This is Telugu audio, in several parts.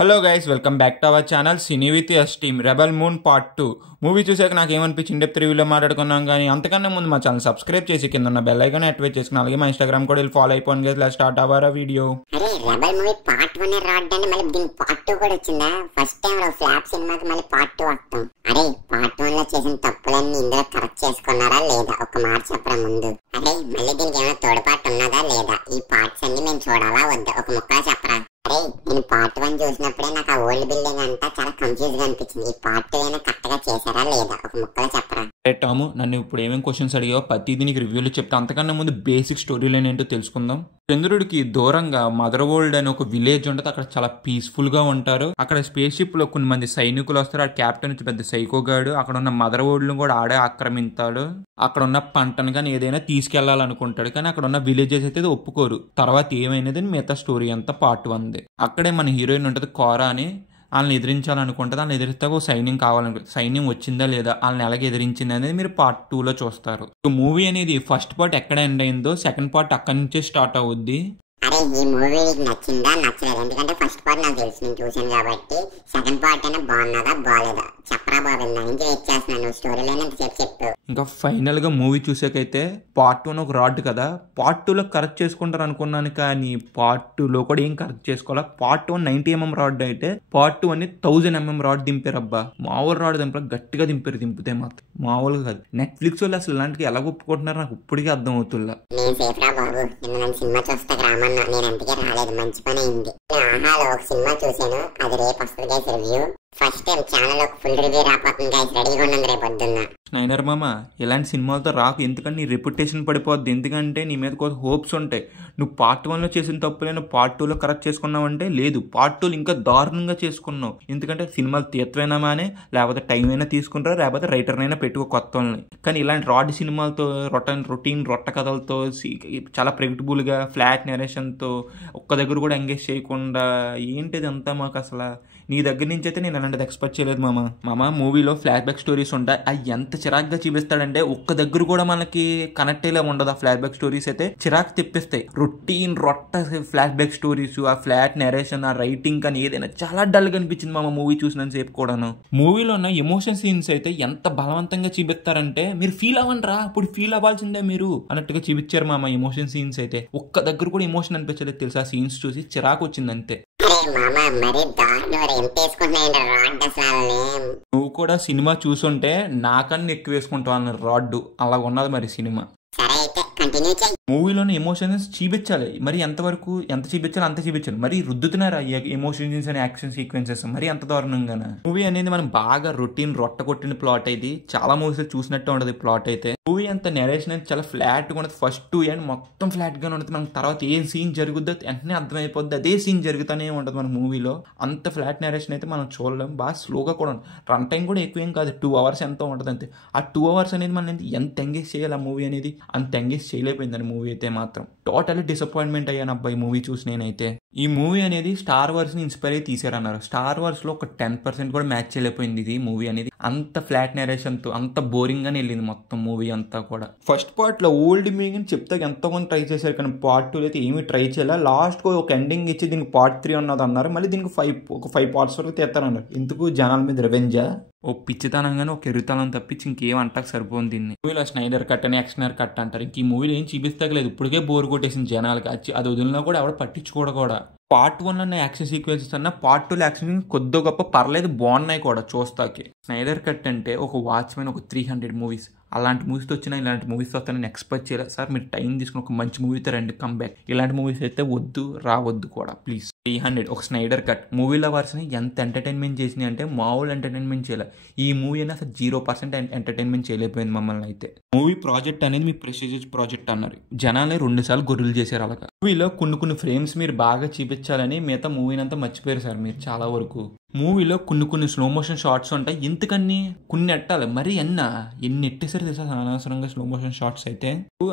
Hello guys, welcome back to our channel cine with us team. Rebel moon part 2 movie చూసాక నాకు ఏమనిపించి ఇన్ డెప్త్ రివ్యూలో మాట్లాడుకున్నాం. కానీ అంతకన్నా ముందు మా ఛానల్ సబ్స్క్రైబ్ చేసి కింద ఉన్న బెల్ ఐకాన్ యాక్టివేట్ చేసుకుని అలాగే మా ఇన్స్టాగ్రామ్ కూడా ఫాలో అయిపోండి guys. Let's start our video. అరే రెబల్ మూవీ పార్ట్ 1 రావడానికి మళ్ళీ దీనికి పార్ట్ 2 కూడా వచ్చిందా? ఫస్ట్ టైం ఫ్లాప్ సినిమాకి మళ్ళీ పార్ట్ 2 వస్తాం. అరే పార్ట్ 1 లో చేసిన తప్పులన్నీ ఇందులో కరెక్ట్ చేసుకున్నారా లేదా? ఒక మాట చెప్పరా ముందు. అరే మళ్ళీ దీనికి ఏమైనా తోడుపాటు ఉన్నదా లేదా? ఈ పార్ట్స్ అన్ని మేము చూడాలా వద్దా? ఒక ముక్కలా చెప్పరా. అరే నేను పార్ట్ 1 చూసినప్పుడే నాకు ఆ ఓల్డ్ బిల్డింగ్ అంతా చాలా కన్ఫ్యూజ్ గా అనిపించింది. ఈ పార్ట్ 2 అయినా కరెక్ట్ గా చేశారా లేదా? ఒక ముక్కలా చెప్పరా. అరే టాము, నన్ను ఇప్పుడు ఏమేమి క్వశ్చన్స్ అడిగావో ప్రతిదీ నీకు రివ్యూలో చెప్తా. అంతకన్నా ముందు బేసిక్ స్టోరీ లైన్ ఏంటో తెలుసుకుందాం. చంద్రుడికి దూరంగా మదర్ వరల్డ్ అని ఒక విలేజ్ ఉంటుంది. అక్కడ చాలా పీస్ఫుల్ గా ఉంటారు. అక్కడ స్పేస్ షిప్ లో కొన్ని మంది సైనికులు వస్తారు. ఆ క్యాప్టెన్ వచ్చి పెద్ద సైకోగాడు. అక్కడ ఉన్న మదర్ వరల్డ్ ను కూడా ఆడే ఆక్రమిస్తాడు. అక్కడ ఉన్న పంటను కానీ ఏదైనా తీసుకెళ్లాలనుకుంటాడు. కానీ అక్కడ ఉన్న విలేజెస్ అయితే ఒప్పుకోరు. తర్వాత ఏమైనది మిగతా స్టోరీ అంతా పార్ట్ 1. అక్కడే మన హీరోయిన్ ఉంటుంది కోరా అని. వాళ్ళని ఎదిరించాలనుకుంటుంది. వాళ్ళని ఎదిరిస్తే ఒక సైన్యం కావాలనుకుంటుంది. సైన్యం వచ్చిందా లేదా, వాళ్ళని ఎలాగ ఎదిరించింది అనేది మీరు పార్ట్ 2లో చూస్తారు. మూవీ అనేది ఫస్ట్ పార్ట్ ఎక్కడ ఎండ్ అయిందో సెకండ్ పార్ట్ అక్కడి నుంచే స్టార్ట్ అవుద్ది. అరే ఈ మూవీ నీకు నచ్చిందా నచ్చలేదు? ఎందుకంటే ఫస్ట్ పార్ట్ నాకు తెలుసు, నేను చూసాను కాబట్టి. సెకండ్ పార్ట్ అయినా బాగున్నదా బాగాలేదా చెప్పరా బాబు. నుంచి వెయిట్ చేస్తున్నాను. స్టోరీలో చెప్పు. ఇంకా ఫైనల్ గా మూవీ చూసాకైతే పార్ట్ 1 ఒక రాడ్ కదా, పార్ట్ 2లో కరెక్ట్ చేసుకుంటారు అనుకున్నాను. కానీ పార్ట్ 2లో కూడా ఏం కరెక్ట్ చేసుకోవాలా. పార్ట్ 1 90mm రాడ్ అయితే పార్ట్ 2 అని 1000mm రాడ్ దింపారు. అబ్బా మామూలు రాడ్ దింపారు, గట్టిగా దింపారు. దింపితే మాత్రం మామూలుగా కాదు. నెట్ఫ్లిక్స్ వాళ్ళు అసలు ఇలాంటివి ఎలా ఒప్పుకుంటున్నారు నాకు ఇప్పటికీ అర్థం అవుతుందా. నేను సేఫ్ రా బాబు. నిన్న సినిమా చూస్తే రామన్నా నేను ఎంతకే రాలేదు. మంచి పని అయింది. ఆహాలో ఒక సినిమా చూసాను, అది రేపు వస్తుంది guys review. First time channel ఒక ఫుల్ రివ్యూ రాపోతుంది గైస్. రెడీగా ఉండండి రేపు పొద్దున్న. స్నైడర్ మామ ఇలాంటి సినిమాలతో రాకు. ఎందుకంటే నీ రెప్యుటేషన్ పడిపోద్ది. ఎందుకంటే నీ మీద కొంచెం హోప్స్ ఉంటాయి. నువ్వు పార్ట్ 1లో చేసిన తప్పులే నువ్వు పార్ట్ 2లో కరెక్ట్ చేసుకున్నావు అంటే లేదు, పార్ట్ 2లో ఇంకా దారుణంగా చేసుకున్నావు. ఎందుకంటే సినిమాలు తీయత్వైనామానే, లేకపోతే టైం అయినా తీసుకుంటారు, లేకపోతే రైటర్నైనా పెట్టుకో కొత్త వాళ్ళని. కానీ ఇలాంటి రాడ్ సినిమాలతో రొటీన్ రొట్ట కథలతో చాలా ప్రెడిక్టబుల్గా ఫ్లాట్ నెరేషన్తో ఒక్క దగ్గర కూడా ఎంగేజ్ చేయకుండా ఏంటిది అంతా మాకు అసలు. నీ దగ్గర నుంచి అయితే నేను అలాంటిది ఎక్స్పెక్ట్ చేయలేదు మామ. మూవీలో ఫ్లాష్ బ్యాక్ స్టోరీస్ ఉంటాయి. అవి ఎంత చిరాక్గా చూపిస్తాడంటే ఒక్క దగ్గర కూడా మనకి కనెక్ట్ అయ్యేలా ఉండదు. ఆ ఫ్లాష్ బ్యాక్ స్టోరీస్ అయితే చిరాకు తెప్పిస్తాయి. రొటీన్ రొట్ట ఫ్లాష్ బ్యాక్ స్టోరీస్, ఆ ఫ్లాట్ నెరేషన్, ఆ రైటింగ్ కానీ ఏదైనా చాలా డల్గా అనిపించింది మామ మూవీ చూసినంత సేపు కూడాను. మూవీలో ఉన్న ఎమోషన్ సీన్స్ అయితే ఎంత బలవంతంగా చూపిస్తారంటే మీరు ఫీల్ అవ్వండి రా, ఇప్పుడు ఫీల్ అవ్వాల్సిందే మీరు అన్నట్టుగా చూపించారు మామ. ఎమోషన్ సీన్స్ అయితే ఒక్క దగ్గర కూడా ఎమోషన్ అనిపించలేదు తెలుసా. సీన్స్ చూసి చిరాకు వచ్చింది అంతే. నువ్వు కూడా సినిమా చూసుంటే నాకన్నా ఎక్కువ వేసుకుంటావు అన్న రాడ్డు. అలా ఉన్నది మరి సినిమా. మూవీలోని ఎమోషన్స్ చూపించాలి. మరి ఎంతవరకు ఎంత చూపించాలి అంత చూపించాలి. మరి రుద్దుతున్నారా ఎమోషన్స్ అండ్ యాక్షన్ సీక్వెన్సెస్ మరి అంత దారుణంగా. మూవీ అనేది మనం బాగా రొటీన్ రొట్ట కొట్టిన ప్లాట్ అయితే చాలా మూవీస్ చూసినట్టు ఉండదు ప్లాట్ అయితే. మూవీ అంత నెరేషన్ అయితే చాలా ఫ్లాట్ గా ఉండదు. ఫస్ట్ 2 అండ్ మొత్తం ఫ్లాట్ గానే ఉంటుంది. మనకు తర్వాత ఏ సీన్ జరుగుద్దో వెంటనే అర్థమైపోద్ది. అదే సీన్ జరుగుతూనే ఉంటుంది మన మూవీలో. అంత ఫ్లాట్ నెరేషన్ అయితే మనం చూడలేం. బాగా స్లోగా కూడా ఉంటుంది. రన్ టైం కూడా ఎక్కువ ఏం కాదు, 2 hours ఎంతో ఉంటుంది అంతే. ఆ 2 hours అనేది మనం ఎంత ఎంగేజ్ చేయాలి ఆ మూవీ అనేది, అంత ఎంగేజ్ చేయలేకపోయిందని మూవీ అయితే మాత్రం. టోటల్లీ డిసప్పాయింట్మెంట్ అయ్యాను అబ్బాయి మూవీ చూసి నేనైతే. ఈ మూవీ అనేది స్టార్ వార్స్ ని ఇన్స్పైర్ అయ్యి తీసారన్నారు. స్టార్ వార్స్ లో ఒక 10% కూడా మ్యాచ్ చేయలేకపోయింది ఇది మూవీ అనేది. అంత ఫ్లాట్ నెరేషన్ తో అంత బోరింగ్ గానే వెళ్ళింది మొత్తం మూవీ అంతా కూడా. ఫస్ట్ పార్ట్ లో ఓల్డ్ మీని చెప్తే ఎంతో కొంత ట్రై చేశారు, కానీ పార్ట్ 2 అయితే ఏమీ ట్రై చేయాలి. లాస్ట్ కు ఒక ఎండింగ్ ఇచ్చి దీనికి పార్ట్ 3 అన్నది అన్నారు. మళ్ళీ దీనికి 5 parts వరకు తీస్తారన్నారు. ఎందుకు జనాల మీద రెవెంజా? ఓ పిచ్చితనంగానే ఒక ఎరుతనం తప్పించి ఇంకేం అంటాక సరిపోతుంది దీన్ని. మూవీలో స్నైడర్ కట్ అని ఎక్స్నర్ కట్ అంటారు. ఇంక ఈ మూవీలో ఏం చూపిస్తాకలేదు. ఇప్పటికే బోర్ కొట్టేసిన జనాలకి. అది వదిలినా కూడా ఎవడ పట్టించుకోవడం కూడా. పార్ట్ 1 అన్న యాక్షన్ సీక్వెన్సెస్ అన్న పార్ట్ 2 యాక్షన్ కొద్ది గొప్ప పర్లేదు, బాగున్నాయి కూడా చూస్తాకి. స్నైడర్ కట్ అంటే ఒక వాచ్మెన్ ఒక 300 మూవీస్ అలాంటి మూవీస్తో వచ్చినా ఇలాంటి మూవీస్ వస్తానని ఎక్స్పెక్ట్ చేయలేదు సార్. మీరు టైం తీసుకుని ఒక మంచి మూవీతో రండి, కంబ్యాక్. ఇలాంటి మూవీస్ అయితే వద్దు, రావద్దు కూడా ప్లీజ్. 300 ఒక స్నైడర్ కట్. మూవీలో వర్షన్ ఎంత ఎంటర్టైన్మెంట్ చేసినాయి అంటే మామూలు ఎంటర్టైన్మెంట్ చేయలేదు. ఈ మూవీ అయినా అసలు 0% ఎంటర్టైన్మెంట్ చేయలేకపోయింది మమ్మల్ని అయితే. మూవీ ప్రాజెక్ట్ అనేది మీ ప్రెస్టీజియస్ ప్రాజెక్ట్ అన్నారు. జనాలే 2 సార్లు గొర్రెలు చేశారు అలాగా. మూవీలో కొన్ని ఫ్రేమ్స్ మీరు బాగా చూపించాలని మిగతా మూవీని అంతా మర్చిపోయారు సార్ మీరు చాలా వరకు. మూవీలో కొన్ని స్లో మోషన్ షార్ట్స్ ఉంటాయి, ఎందుకని కొన్ని ఎట్టాలి మరి ఎన్ని ఎట్టేసరి తెలుసా అనవసరంగా స్లో మోషన్ షార్ట్స్ అయితే.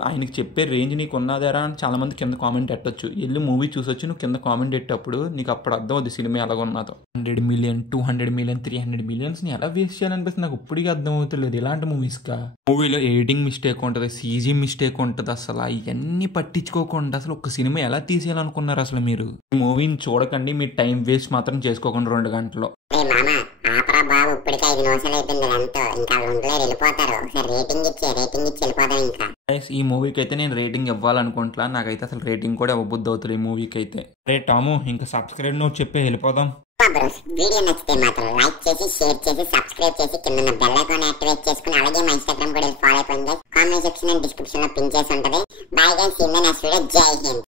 ఆయనకి చెప్పే రేంజ్ నీకు ఉన్నదారా అని చాలా మంది కింద కామెంట్ పెట్టొచ్చు. వెళ్ళి మూవీ చూసొచ్చి నువ్వు కింద కామెంట్ పెట్టేటప్పుడు నీకు అప్పుడు అర్థం అవుతుంది సినిమా ఎలాగున్నదో. 100 మిలియన్ 200 మిలియన్ 300 మిలియన్స్ ని ఎలా వేస్ట్ చేయాలనిపిస్తుంది నాకు ఇప్పటికీ అర్థం అవుతలేదు ఇలాంటి మూవీస్ కా. మూవీలో ఎడిటింగ్ మిస్టేక్ ఉంటుంది, సీజీ మిస్టేక్ ఉంటుంది, అసలు అవన్నీ పట్టించుకోకుండా అసలు ఒక సినిమా ఎలా తీసేయాలనుకున్నారు అసలు మీరు. ఈ మూవీని చూడకండి, మీ టైం వేస్ట్ మాత్రం చేసుకోకుండా 2 గంటలు. బాబు ఇప్పటికే 5 నిమిషాలు అయిపోయింది, ఎంతో ఇంకా ఉండలేరు, వెళ్ళిపోతారు. ఒకసారి రేటింగ్ ఇచ్చి వెళ్ళిపోతాం ఇంకా. ఈ మూవీకి అయితే నేను రేటింగ్ ఇవ్వాలనుకుంటున్నా, నాకైతే అసలు రేటింగ్ కూడా ఇవ్వబుద్ధి అవుతుంది ఈ మూవీకి అయితే. రే టాము ఇంకా సబ్స్క్రైబ్ నోట్ చెప్పి వెళ్ళిపోదాం. వీడియో నచ్చితే మాత్రం లైక్ చేసి, షేర్ చేసి, సబ్స్క్రైబ్ చేసి కింద బెల్ ఐకాన్ యాక్టివేట్ చేసుకోండి.